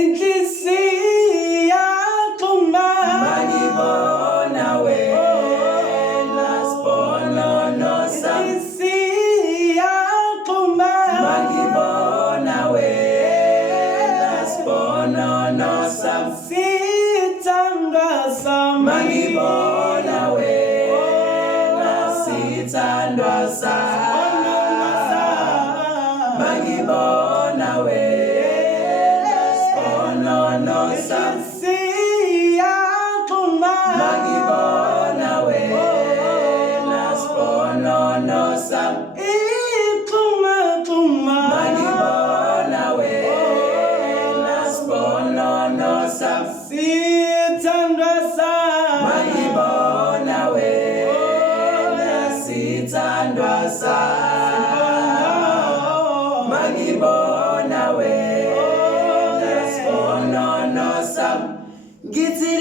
inhliziyo yaxhuma Mangibona wena Sponono sam. inhliziyo yaxhuma Mangibona wena Sponono sam. sithandwa sami Mangibona wena sithandwa sami. Mangibona wena Sponono sam. Mangibona wena Sponono sam. Mangibona wena Sponono sam. Mangibona wena sithandwa sami. Mangibona wena Sponono sam. Ngithi